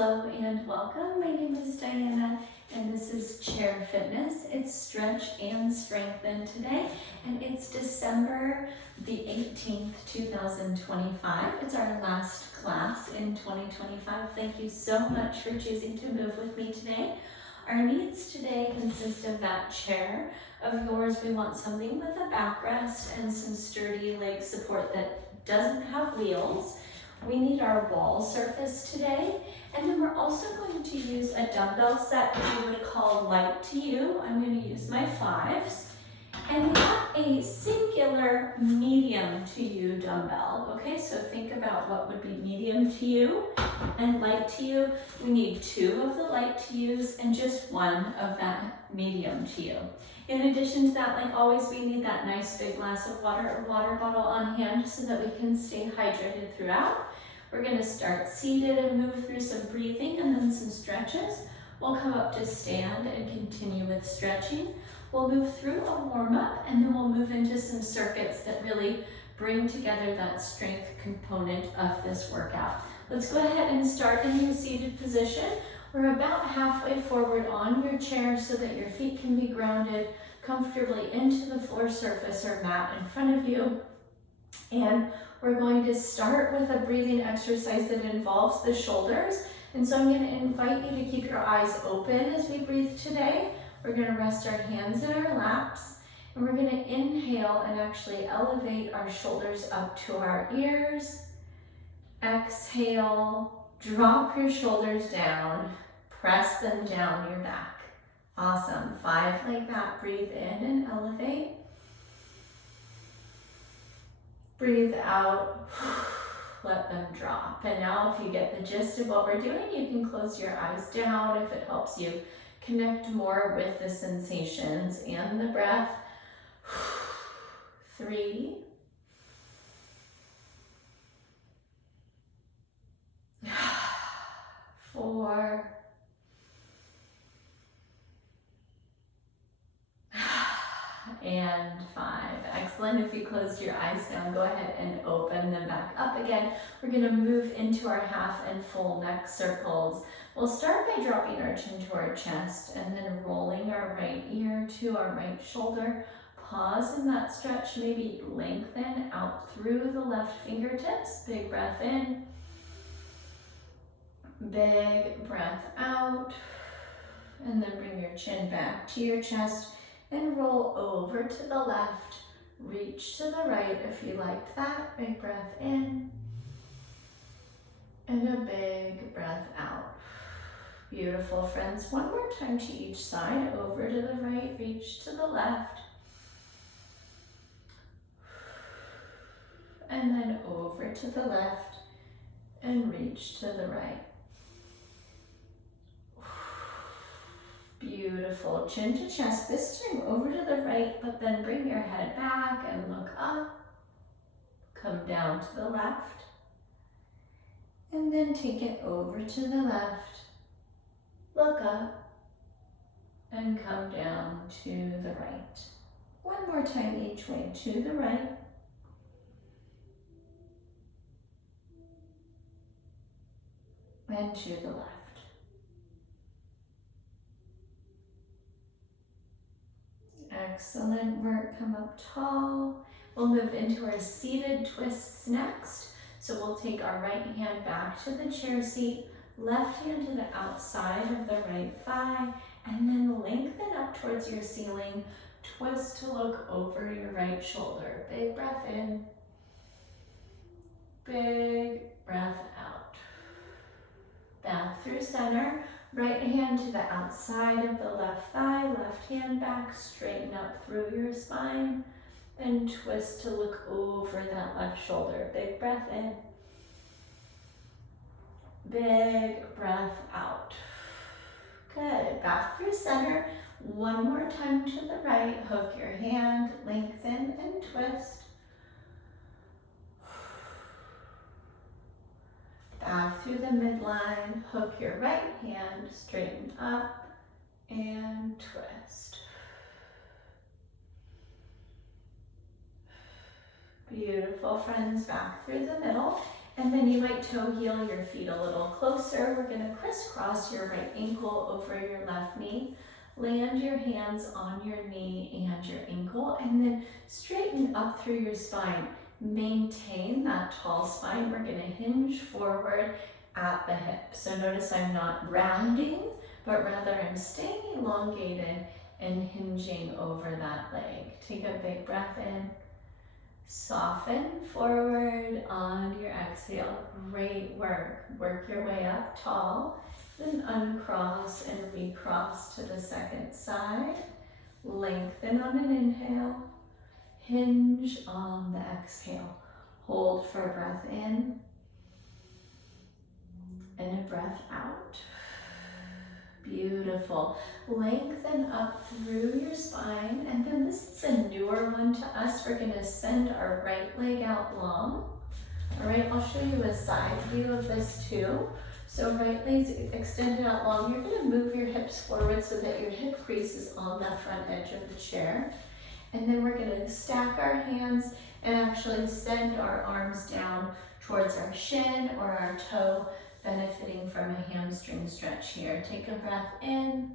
Hello and welcome. My name is Diana and this is Chair Fitness. It's Stretch and Strengthen today and it's December the 18th, 2025. It's our last class in 2025. Thank you so much for choosing to move with me today. Our needs today consist of that chair of yours. We want something with a backrest and some sturdy leg support that doesn't have wheels. We need our wall surface today, and then we're also going to use a dumbbell set that we would call light to you. I'm going to use my 5s, and we have a singular medium to you dumbbell. Okay, so think about what would be medium to you and light to you. We need 2 of the light to yous and just 1 of that medium to you. In addition to that, like always, we need that nice big glass of water or water bottle on hand so that we can stay hydrated throughout. We're going to start seated and move through some breathing and then some stretches. We'll come up to stand and continue with stretching. We'll move through a warm-up and then we'll move into some circuits that really bring together that strength component of this workout. Let's go ahead and start in your seated position. We're about halfway forward on your chair so that your feet can be grounded comfortably into the floor surface or mat in front of you. And we're going to start with a breathing exercise that involves the shoulders. And so I'm going to invite you to keep your eyes open as we breathe today. We're going to rest our hands in our laps and we're going to inhale and actually elevate our shoulders up to our ears. Exhale, drop your shoulders down, press them down your back. Awesome, 5 like that. Breathe in and elevate. Breathe out, let them drop. And now if you get the gist of what we're doing, you can close your eyes down if it helps you connect more with the sensations and the breath. 3, 4, and 5. Excellent. If you closed your eyes down, go ahead and open them back up again. We're going to move into our half and full neck circles. We'll start by dropping our chin to our chest and then rolling our right ear to our right shoulder. Pause in that stretch, maybe lengthen out through the left fingertips. Big breath in. Big breath out. And then bring your chin back to your chest and roll over to the left. Reach to the right if you liked that. Big breath in. And a big breath out. Beautiful, friends. One more time to each side. Over to the right, reach to the left. And then over to the left and reach to the right. Beautiful. Chin to chest, this time over to the right, but then bring your head back and look up. Come down to the left. And then take it over to the left. Look up. And come down to the right. One more time each way, to the right. And to the left. Excellent work. Come up tall. We'll move into our seated twists next. So we'll take our right hand back to the chair seat, left hand to the outside of the right thigh, and then lengthen up towards your ceiling. Twist to look over your right shoulder. Big breath in. Big breath out. Back through center. Right hand to the outside of the left thigh, left hand back, straighten up through your spine, and twist to look over that left shoulder. Big breath in. Big breath out. Good. Back through center. One more time to the right. Hook your hand, lengthen and twist. Back through the midline, hook your right hand, straighten up and twist. Beautiful, friends. Back through the middle. And then you might toe heel your feet a little closer. We're gonna crisscross your right ankle over your left knee. Land your hands on your knee and your ankle, and then straighten up through your spine. Maintain that tall spine. We're gonna hinge forward at the hip. So notice I'm not rounding, but rather I'm staying elongated and hinging over that leg. Take a big breath in. Soften forward on your exhale. Great work. Work your way up tall. Then uncross and recross to the second side. Lengthen on an inhale. Hinge on the exhale. Hold for a breath in and a breath out. Beautiful. Lengthen up through your spine, and then this is a newer one to us. We're going to send our right leg out long. All right, I'll show you a side view of this too. So right leg's extended out long. You're going to move your hips forward so that your hip crease is on that front edge of the chair. And then we're going to stack our hands and actually send our arms down towards our shin or our toe, benefiting from a hamstring stretch here. Take a breath in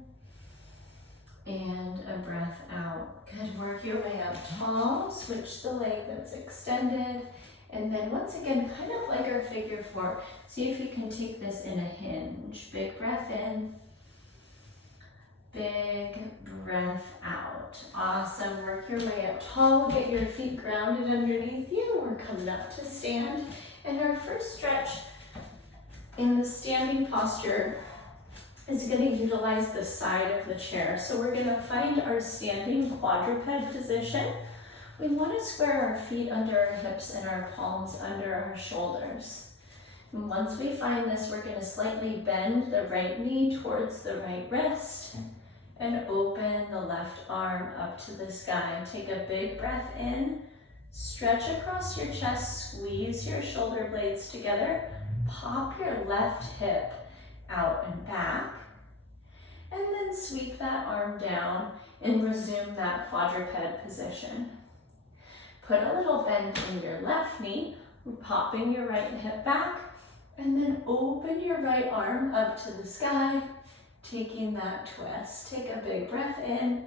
and a breath out. Good, work your way up tall. Switch the leg that's extended. And then once again, kind of like our figure four, see if you can take this in a hinge. Big breath in, big breath out. Awesome, work your way up tall. Get your feet grounded underneath you. We're coming up to stand. And our first stretch in the standing posture is going to utilize the side of the chair. So we're going to find our standing quadruped position. We want to square our feet under our hips and our palms under our shoulders. And once we find this, we're going to slightly bend the right knee towards the right wrist and open the left arm up to the sky. Take a big breath in, stretch across your chest, squeeze your shoulder blades together. Pop your left hip out and back, and then sweep that arm down and resume that quadruped position. Put a little bend in your left knee, popping your right hip back, and then open your right arm up to the sky, taking that twist. Take a big breath in,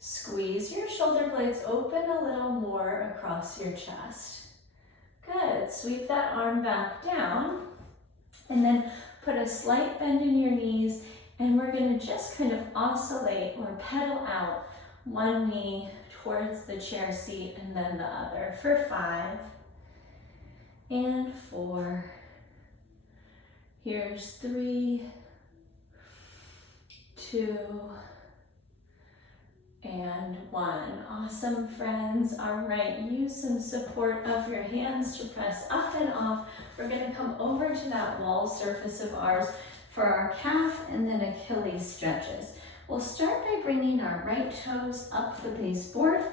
squeeze your shoulder blades open a little more across your chest. Good, sweep that arm back down, and then put a slight bend in your knees, and we're gonna just kind of oscillate or pedal out one knee towards the chair seat and then the other for 5 and 4. Here's 3, 2, and 1. Awesome, friends. All right, use some support of your hands to press up and off. We're going to come over to that wall surface of ours for our calf and then Achilles stretches. We'll start by bringing our right toes up the baseboard,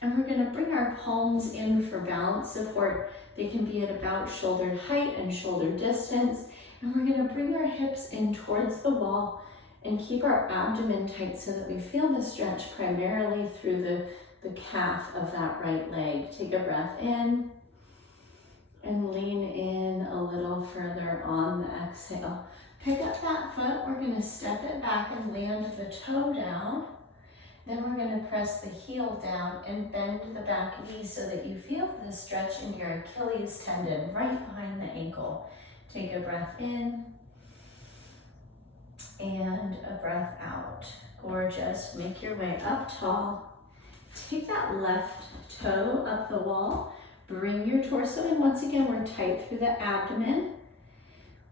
and we're going to bring our palms in for balance support. They can be at about shoulder height and shoulder distance, and we're going to bring our hips in towards the wall and keep our abdomen tight so that we feel the stretch primarily through the calf of that right leg. Take a breath in and lean in a little further on the exhale. Pick up that foot, we're going to step it back and land the toe down. Then we're going to press the heel down and bend the back knee so that you feel the stretch in your Achilles tendon right behind the ankle. Take a breath in and a breath out. Gorgeous. Make your way up tall. Take that left toe up the wall. Bring your torso in. Once again, we're tight through the abdomen.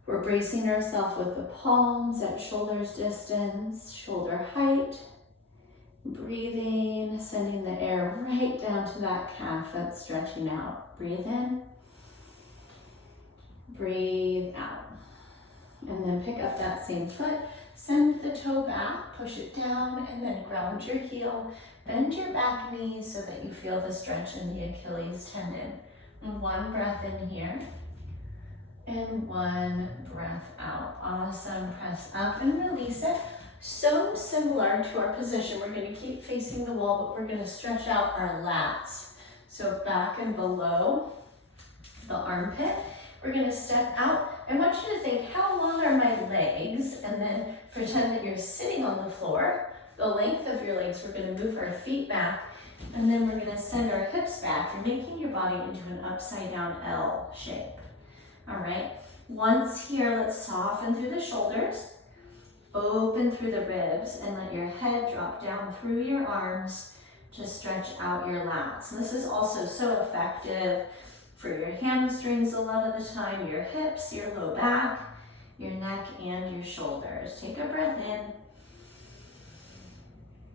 We're bracing ourselves with the palms at shoulder's distance, shoulder height. Breathing, sending the air right down to that calf that's stretching out. Breathe in. Breathe out. And then pick up that same foot, send the toe back, push it down, and then ground your heel. Bend your back knee so that you feel the stretch in the Achilles tendon. And 1 breath in here, and 1 breath out. Awesome. Press up and release it. So similar to our position, we're going to keep facing the wall, but we're going to stretch out our lats. So back and below the armpit. We're gonna step out. I want you to think, how long are my legs? And then pretend that you're sitting on the floor, the length of your legs. We're gonna move our feet back, and then we're gonna send our hips back. You're making your body into an upside down L shape. All right, once here, let's soften through the shoulders, open through the ribs, and let your head drop down through your arms to stretch out your lats. And this is also so effective for your hamstrings a lot of the time, your hips, your low back, your neck, and your shoulders. Take a breath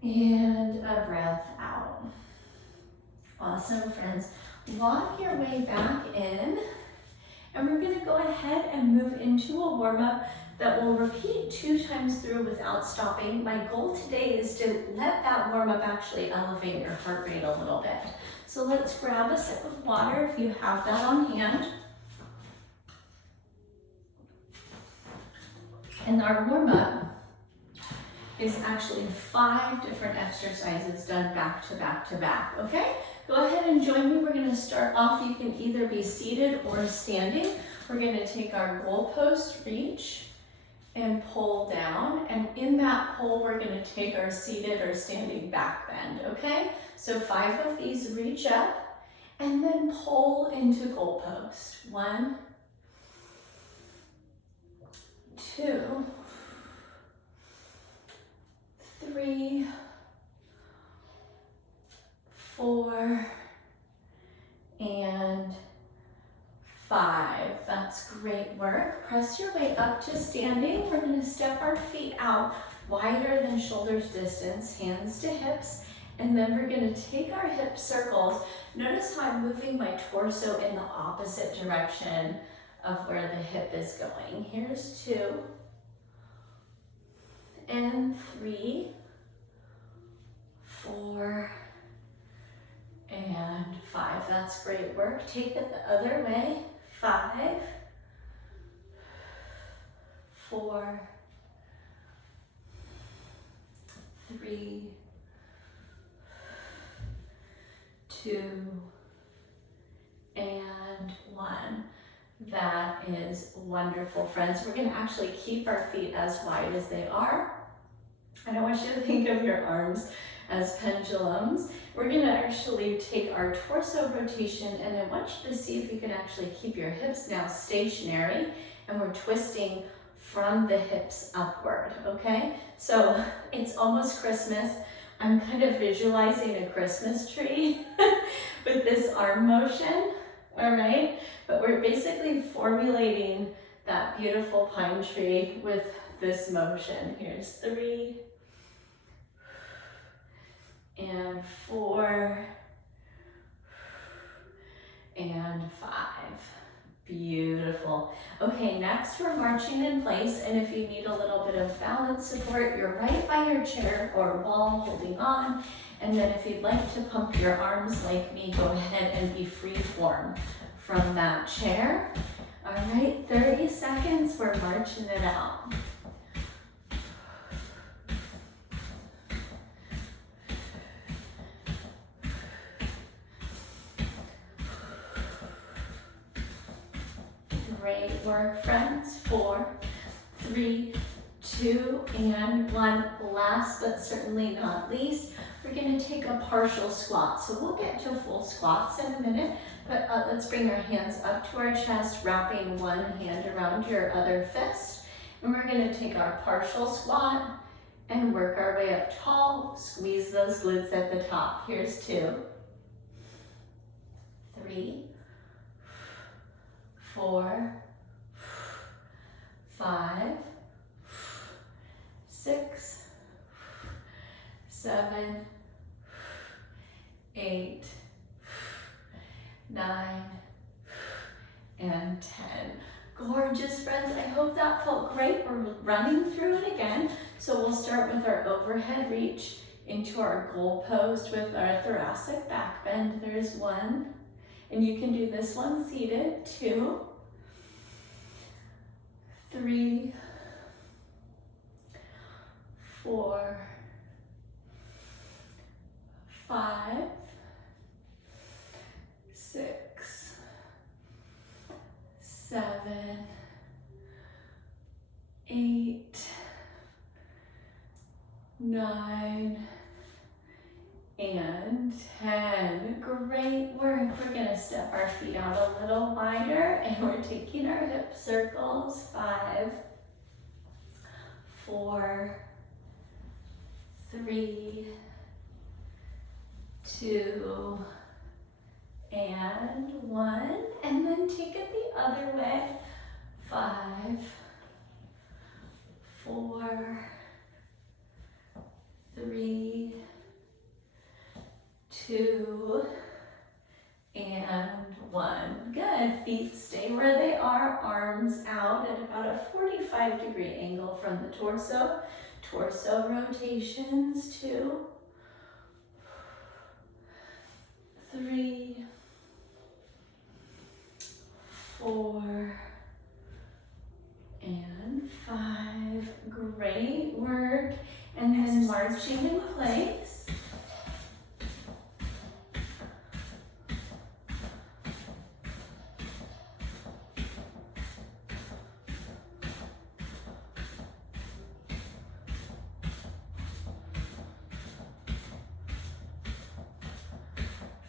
in and a breath out. Awesome, friends. Walk your way back in, and we're gonna go ahead and move into a warm-up that will repeat 2 times through without stopping. My goal today is to let that warm-up actually elevate your heart rate a little bit. So let's grab a sip of water if you have that on hand. And our warm-up is actually 5 different exercises done back to back to back, okay? Go ahead and join me. We're gonna start off, you can either be seated or standing. We're gonna take our goalpost reach and pull down, and in that pull, we're gonna take our seated or standing back bend, okay? So 5 of these, reach up, and then pull into goalpost. 1, 2, 3, 4, and 5. That's great work. Press your way up to standing. We're gonna step our feet out wider than shoulders distance, hands to hips, and then we're gonna take our hip circles. Notice how I'm moving my torso in the opposite direction of where the hip is going. Here's 2, and 3, 4, and 5. That's great work. Take it the other way. 5, 4, 3, 2, and 1. That is wonderful, friends. We're gonna actually keep our feet as wide as they are. And I want you to think of your arms as pendulums. We're gonna actually take our torso rotation, and I want you to see if you can actually keep your hips now stationary, and we're twisting from the hips upward, okay? So it's almost Christmas. I'm kind of visualizing a Christmas tree with this arm motion, all right? But we're basically formulating that beautiful pine tree with this motion. Here's 3, and 4, and 5. Beautiful. Okay, next we're marching in place, and if you need a little bit of balance support, you're right by your chair or wall holding on. And then if you'd like to pump your arms like me, go ahead and be free form from that chair. All right, 30 seconds, we're marching it out. Great work, friends. 4, 3, 2, and 1. Last but certainly not least, we're going to take a partial squat. So we'll get to full squats in a minute, but let's bring our hands up to our chest, wrapping one hand around your other fist. And we're going to take our partial squat and work our way up tall. Squeeze those glutes at the top. Here's 2, 3, 4, 5, 6, 7, 8, 9, and 10. Gorgeous, friends. I hope that felt great. We're running through it again. So we'll start with our overhead reach into our goal post with our thoracic back bend. There's 1. And you can do this one seated. 2, 3, 4, 5, 6, 7, 8, 9, and 10. Great work. We're gonna step our feet out a little wider and we're taking our hip circles. 5, 4, 3, 2, and 1. And then take it the other way. 5, 4, 3, 2, and 1. Good. Feet stay where they are, arms out at about a 45-degree angle from the torso. Torso rotations. 2, 3, 4, and 5. Great work. And then marching in place.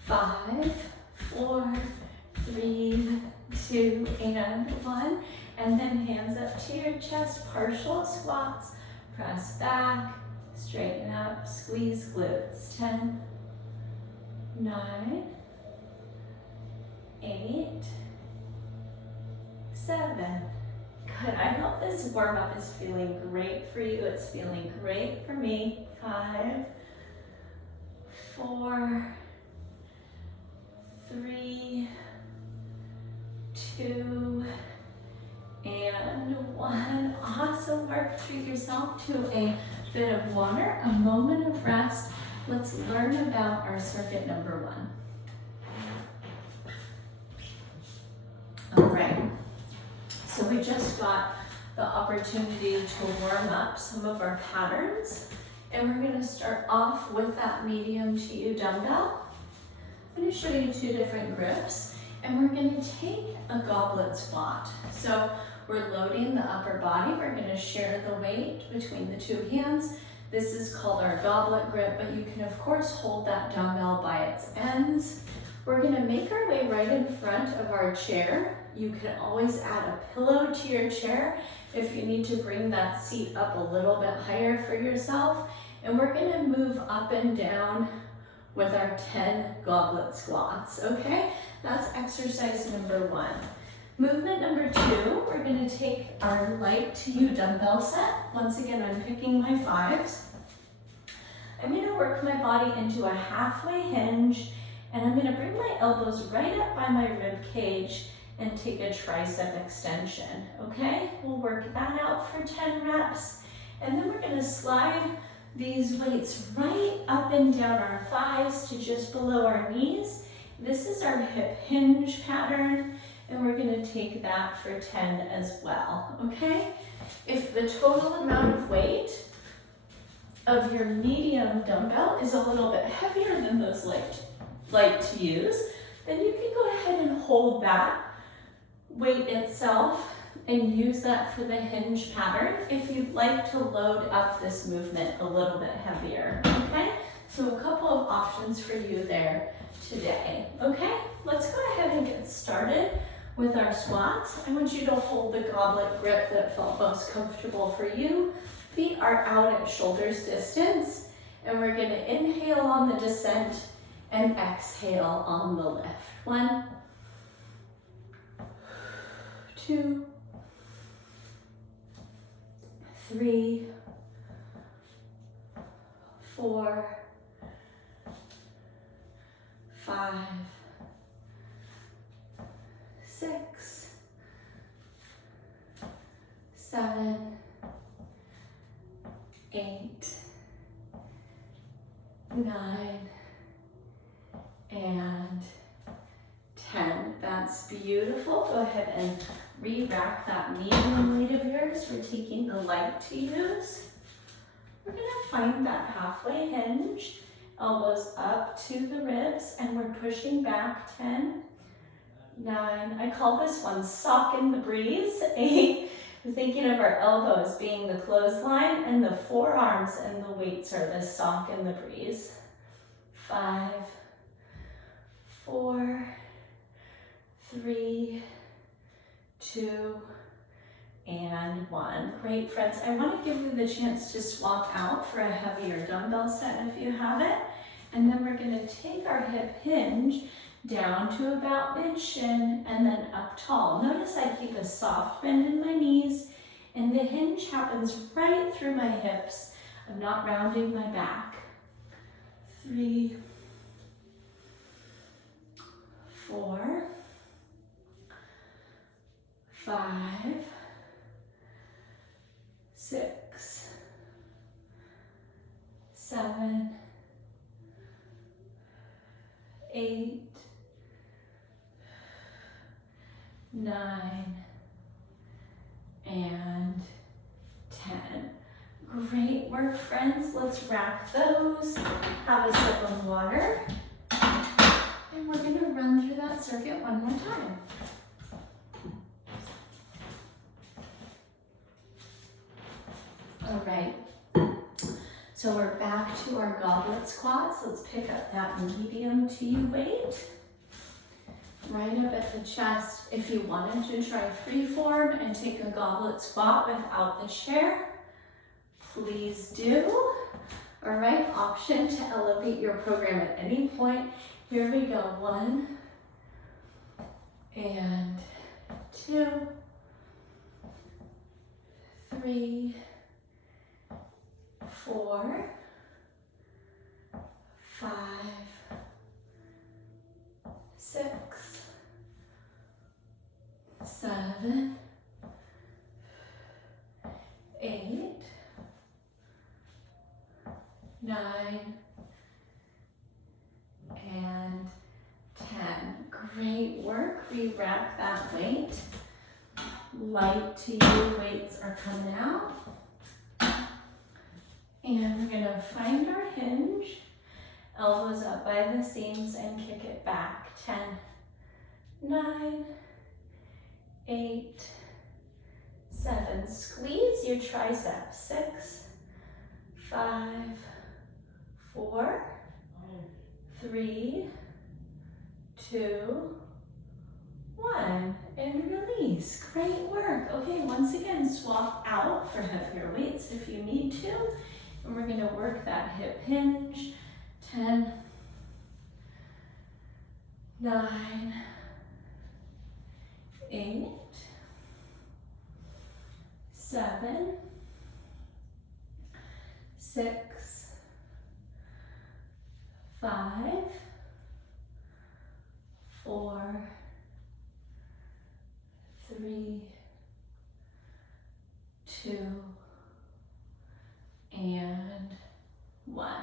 Five, 4, 3, 2, and 1. And then hands up to your chest, partial squats. Press back, straighten up, squeeze glutes. 10, 9, 8, 7. Good. I hope this warm up is feeling great for you. It's feeling great for me. 5, 4, 3, 2, and 1. Awesome work. Treat yourself to a bit of water, a moment of rest. Let's learn about our circuit number 1. All right. So we just got the opportunity to warm up some of our patterns, and we're going to start off with that medium to you dumbbell. I'm going to show you 2 different grips, and we're going to take a goblet squat. So we're loading the upper body. We're going to share the weight between the 2 hands. This is called our goblet grip, but you can of course hold that dumbbell by its ends. We're going to make our way right in front of our chair. You can always add a pillow to your chair if you need to bring that seat up a little bit higher for yourself. And we're going to move up and down with our 10 goblet squats, okay? That's exercise number 1. Movement number 2, we're going to take our light to you dumbbell set. Once again, I'm picking my 5s. I'm going to work my body into a halfway hinge, and I'm going to bring my elbows right up by my rib cage and take a tricep extension, okay? We'll work that out for 10 reps, and then we're going to slide these weights right up and down our thighs to just below our knees. This is our hip hinge pattern, and we're going to take that for 10 as well, okay? If the total amount of weight of your medium dumbbell is a little bit heavier than those light to use, then you can go ahead and hold that weight itself and use that for the hinge pattern if you'd like to load up this movement a little bit heavier, okay? So a couple of options for you there today, okay? Let's go ahead and get started with our squats. I want you to hold the goblet grip that felt most comfortable for you. Feet are out at shoulders distance, and we're going to inhale on the descent and exhale on the lift. 1, 2, 3, 4, 5, 6, 7, 8, 9, and 10. That's beautiful. Go ahead and re-rack that medium weight of yours. We're taking the light to use. We're going to find that halfway hinge, elbows up to the ribs, and we're pushing back 10, 9. I call this one sock in the breeze. 8. We're thinking of our elbows being the clothesline and the forearms and the weights are the sock in the breeze. 5, 4, 3, 2, and 1. Great, friends. I want to give you the chance to swap out for a heavier dumbbell set if you have it. And then we're going to take our hip hinge down to about mid-shin and then up tall. Notice I keep a soft bend in my knees and the hinge happens right through my hips. I'm not rounding my back. 3, 4, 5, 6, 7, 8, 9, and 10. Great work, friends. Let's rack those. Have a sip of water. And we're going to run through that circuit one more time. All right. So we're back to our goblet squats. Let's pick up that medium to you weight. Right up at the chest. If you wanted to try free form and take a goblet squat without the chair, please do. All right, option to elevate your program at any point. Here we go. 1 and 2, 3, 4, 5, 6, 7, 8, 9, and 10. Great work. Re-rack that weight. Light to you weights are coming out. And we're going to find our hinge. Elbows up by the seams and kick it back. 10, 9, 8, 7. Squeeze your triceps. 6, 5, 4, 3, 2, 1. And release. Great work. Okay, once again, swap out for heavier weights if you need to. And we're going to work that hip hinge. 10, 9, 8, 7, 6, 5, 4, 3, 2, and 1.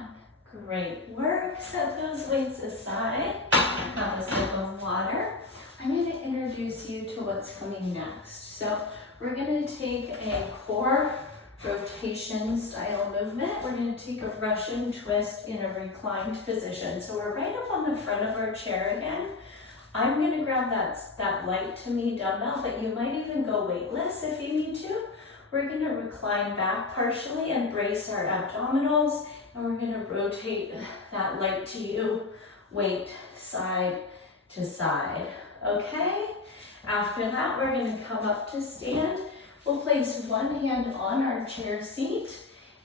Great work. Set those weights aside. Have a sip of water. I'm going to introduce you to what's coming next. So we're going to take a core rotation style movement. We're going to take a Russian twist in a reclined position. So we're right up on the front of our chair again. I'm going to grab that light to me dumbbell, but you might even go weightless if you need to. We're going to recline back partially and brace our abdominals, and we're going to rotate that light to you weight side to side. Okay? After that, we're going to come up to stand. We'll place one hand on our chair seat,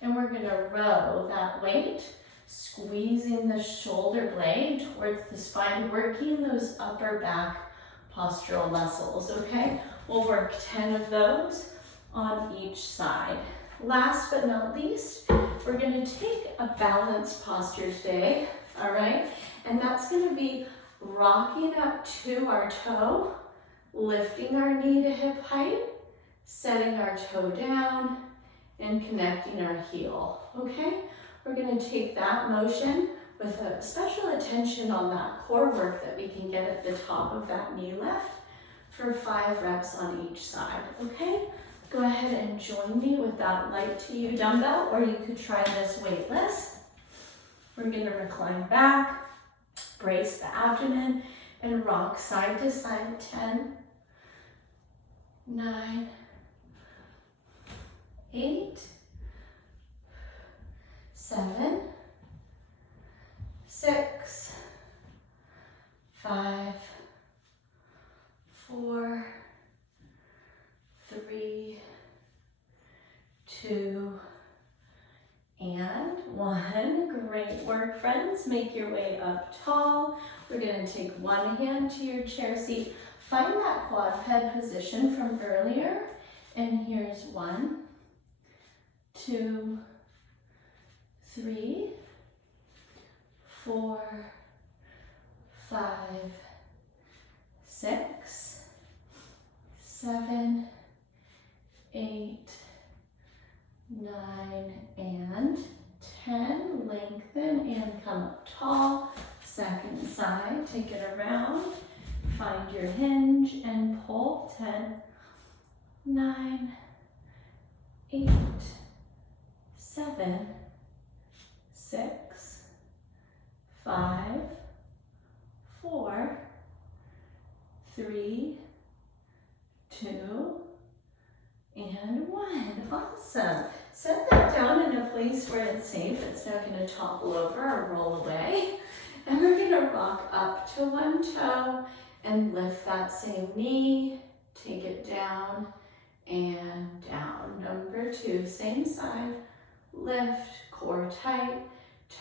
and we're going to row that weight, squeezing the shoulder blade towards the spine, working those upper back postural muscles, okay? We'll work 10 of those on each side. Last but not least, we're going to take a balanced posture today, all right? And that's going to be rocking up to our toe, lifting our knee to hip height, setting our toe down, and connecting our heel, okay? We're going to take that motion with a special attention on that core work that we can get at the top of that knee lift for 5 reps on each side, okay? Go ahead and join me with that light to you dumbbell, or you could try this weightless. We're going to recline back, brace the abdomen, and rock side to side. 10, 9, 8, 7, 6, 5, 4, 3, 2, and 1. Great work, friends. Make your way up tall. We're going to take one hand to your chair seat. Find that quadruped position from earlier. And here's 1, 2, 3, 4, 5, 6, 7, 8, 9, and 10. Lengthen and come up tall. Second side, take it around. Find your hinge and pull. 10, 9, 8, 7, 6, 5, 4, 3, 2, and 1. Awesome. Set that down in a place where it's safe. It's not going to topple over or roll away. And we're going to rock up to one toe and lift that same knee. Take it down and down. Number 2, same side. Lift, core tight,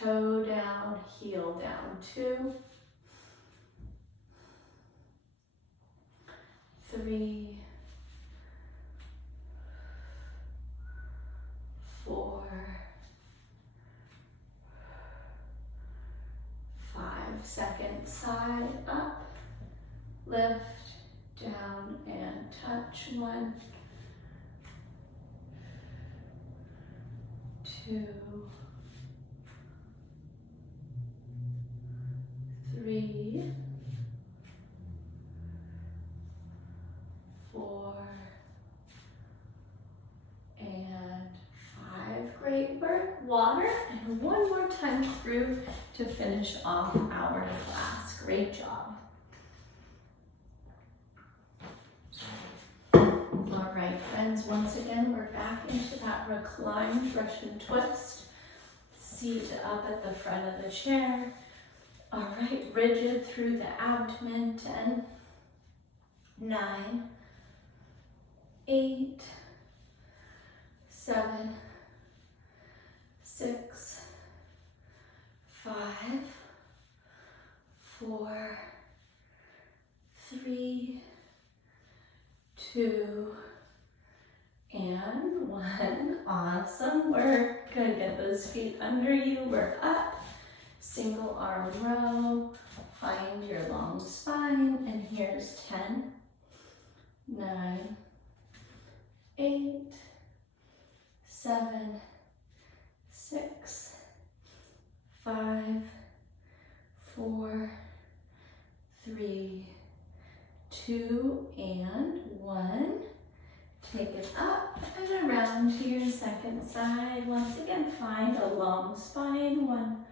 toe down, heel down. 2, 3, 4, 5. Second side up, lift, down, and touch. 1, 2, 3, 4, and 5. Great work. Water, and one more time through to finish off our class. Great job. All right, friends, once again, we're back into that reclined Russian twist. Seat up at the front of the chair. All right, rigid through the abdomen. 10, 9, 8, 7, 6, 5, 4, 3, 2, and 1. Awesome work. Good. Get those feet under you. Work up. Single arm row. Find your long spine. And here's 10, 9, 8, 7, 6, 5, 4, 3, 2, and 1. Take it up and around to your second side. Once again, find a long spine. 1,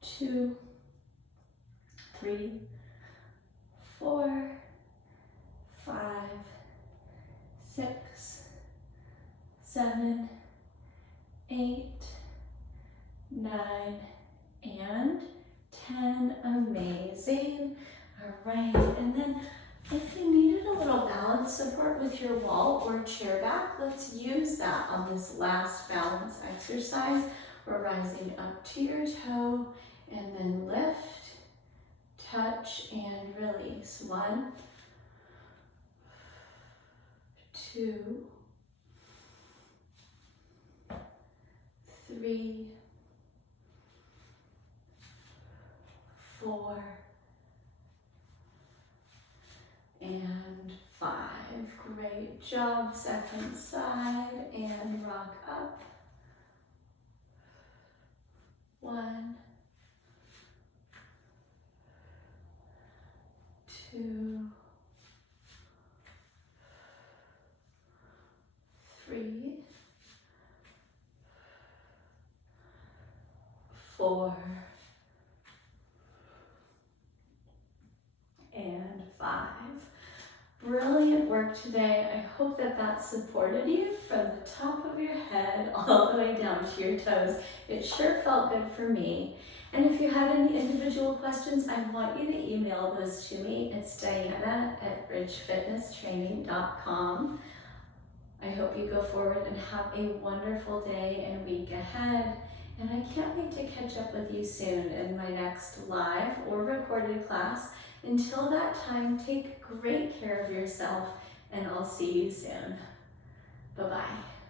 2, 3, 4, 5, 6, 7, 8, 9, and 10. Amazing. All right, and then if you needed a little balance support with your wall or chair back, let's use that on this last balance exercise. We're rising up to your toe and then lift, touch, and release. 1, 2, 3, 4, and 5. Great job. Second side and rock up. 1, 2, 3, 4, work today, I hope that that supported you from the top of your head all the way down to your toes. It sure felt good for me. And if you have any individual questions, I want you to email those to me. It's Diana@bridgefitnesstraining.com. I hope you go forward and have a wonderful day and week ahead. And I can't wait to catch up with you soon in my next live or recorded class. Until that time, take great care of yourself and I'll see you soon. Bye-bye.